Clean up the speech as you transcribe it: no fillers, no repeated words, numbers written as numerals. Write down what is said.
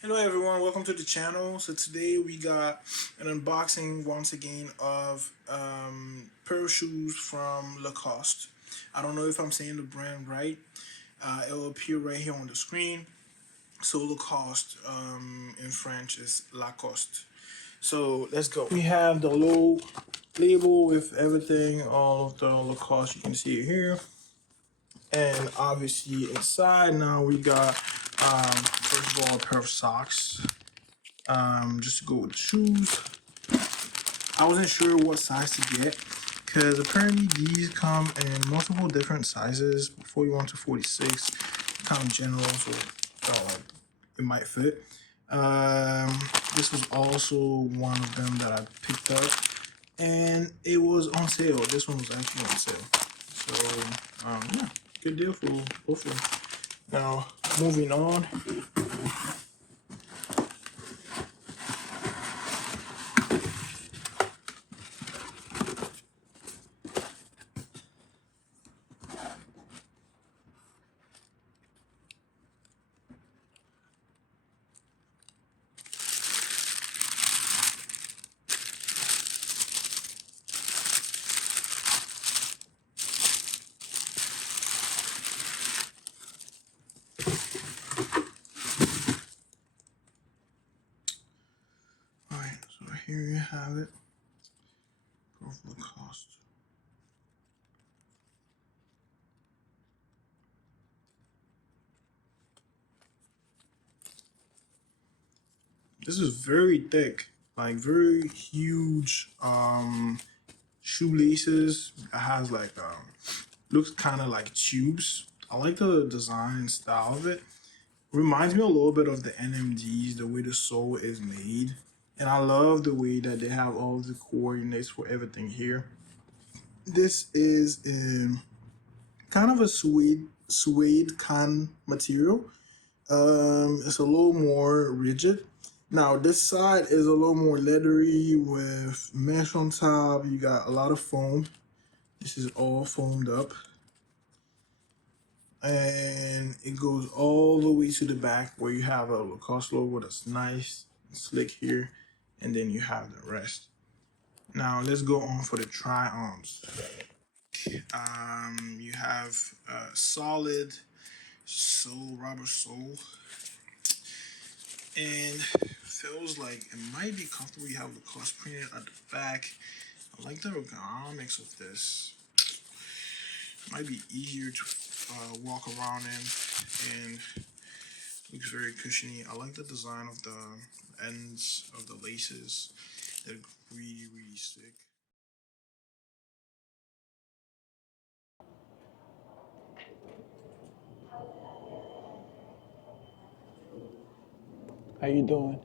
Hello everyone, welcome to the channel. So today we got an unboxing once again of pair of shoes from Lacoste. I don't know if I'm saying the brand right. It'll appear right here on the screen. So Lacoste in French is Lacoste. So let's go. We have the little label with everything, all of the Lacoste. You can see it here. And obviously inside now we got first of all a pair of socks. Just to go with the shoes. I wasn't sure what size to get because apparently these come in multiple different sizes, 41 to 46, kind of general, so it might fit. This was also one of them that I picked up, and it was on sale. This one was actually on sale, so yeah, good deal for both of them. Now moving on. Alright, so here you have it. Of Lacoste. This is very thick, like very huge shoelaces. It has like looks kind of like tubes. I like the design and style of it. Reminds me a little bit of the NMDs, the way the sole is made. And I love the way that they have all the coordinates for everything here. This is in kind of a suede kind material. It's a little more rigid. Now this side is a little more leathery with mesh on top. You got a lot of foam. This is all foamed up. And it goes all the way to the back where you have a Lacoste logo that's nice and slick here. And then you have the rest. Now let's go on for the try-ons. You have solid sole, rubber sole. And feels like it might be comfortable. You have the Lacoste printed at the back. I like the ergonomics of this. Might be easier to walk around in, and looks very cushiony. I like the design of the ends of the laces. They're really sick. How you doing?